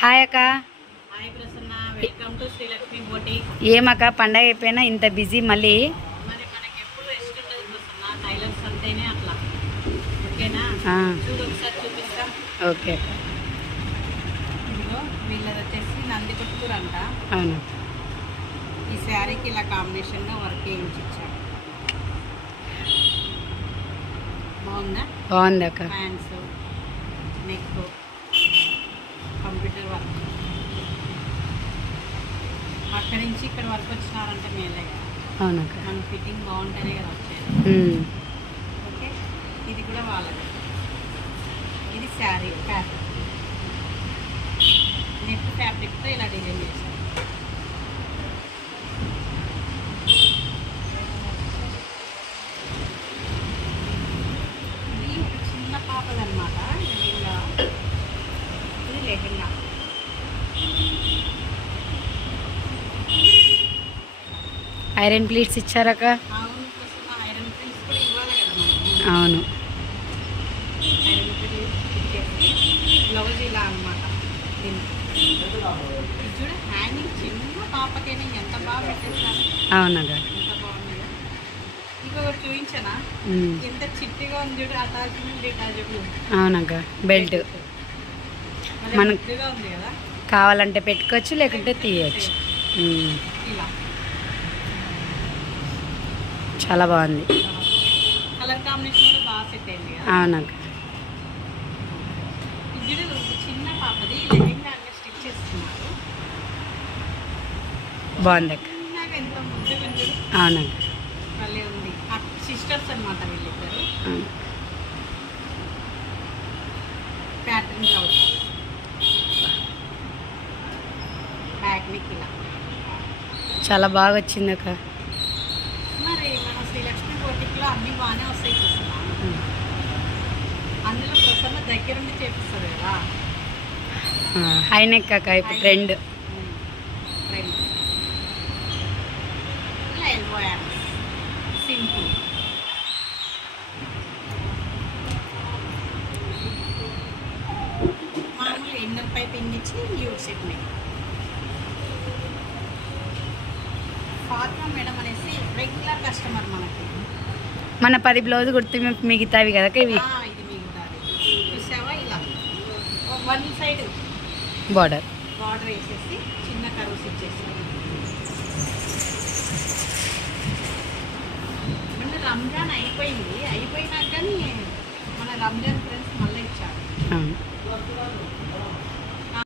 Hi అక్క. Hi Prasanna, welcome to Srilakshmi boutique. ఏమక్క పండగ అయిపోయినా ఇంత బిజీ మళ్ళీ? మరి మనకి ఎప్పుడు రెస్ట్ ఉండదు ప్రసన్న, టైలర్స్ అంటేనే అట్లా. ఓకేనా? చూడు ఒకసారి చూపిస్తాం. ఓకే. ఇదిగో వీళ్ళది వచ్చేసి నందికొట్కూరు అంట. అవును. ఈ శారీకి ఇలా కాంబినేషన్గా వర్క్ వేయించి ఇచ్చాడు. బాగుందా? బాగుంది అక్క. Hands, neck, computer work. అక్కడి నుంచి ఇక్కడ వరకు వచ్చినారంటే మేలే కదా. అవునక్క. మన ఫిట్టింగ్ బాగుంటేనే కదా వచ్చేది. ఓకే, ఇది కూడా వాళ్ళది. ఇది శారీ ఫ్యాబ్రిక్, నెట్ ఫ్యాబ్రిక్తో ఇలా డిజైన్ చేశారు. ఇది ఒక చిన్న పాపదన్నమాట. లెహెంగా, ఇది లెహెంగా. Iron pleats ఇచ్చారక్క. అవును ప్రస్తుతం ఐరన్ ప్రింట్స్ కూడా ఇవ్వాలి కదా మనం. అవును. ఐరన్ ప్రింట్స్ ఇచ్చేసి బ్లౌజ్ ఇలా అనమాట. ఇది చూడ హ్యాండింగ్ చిన్న పాపకైనా ఎంత బాగా పెట్టేసాను. అవునక్క. ఎంత బాగుంది. ఇంకొకటి చూపించనా? ఎంత చిట్టిగా ఉంది చూడు, అటాచ్మెంట్ డిటాచబుల్. అవునక్క. బెల్ట్ మనకు ఉంది కదా, కావాలంటే పెట్టుకోవచ్చు, లేకుంటే తీయవచ్చు. ఇలా చాలా బాగుంది. కలర్ కాంబినేషన్ కూడా బాగా సెట్ అయింది కదా. అవునక్క. ఇది చిన్న పాపది లెహెంగా స్టిచ్ చేస్తున్నారు. బాగుంది అక్క. నాకు ఎంత ముద్దు కొంచెం. అవునక్క. మళ్ళీ ఉంది. సిస్టర్స్ అనమాట వీళ్ళిద్దరు. ప్యాటర్న్ బ్లౌజ్, బ్యాక్ నెక్ ఇలా చాలా బాగా వచ్చింది అక్క. మరి మన శ్రీలక్ష్మి బొటిక్లో అన్నీ బాగానే వస్తాయి చూస్తున్నాను. అందులో ప్రసన్న దగ్గరుండి చేపిస్తుంది కదా. హై నెక్ అక్క, ఇప్పుడు ట్రెండ్. ట్రెండ్ ఇలా ఎల్బో హ్యాండ్స్, సింపుల్. మామూలు ఇన్నర్ పైపింగ్ ఇచ్చి యూడ్ సెట్ నెక్. ఫాతిమా మేడం అనేసి రెగ్యులర్ కస్టమర్ మనకి. మన 10 బ్లౌజ్ కుడితే మిగతావి కదా ఇవి. ఇది మిగతాది చూసావా, ఇలా వన్ సైడ్ బార్డర్ వేసేసి చిన్న కర్వ్స్ ఇచ్చేసి. మన రంజాన్ అయిపోయింది, అయిపోయినాక కానీ మన రంజాన్ ఫ్రెండ్స్ మళ్ళీ ఇచ్చారు. అవును.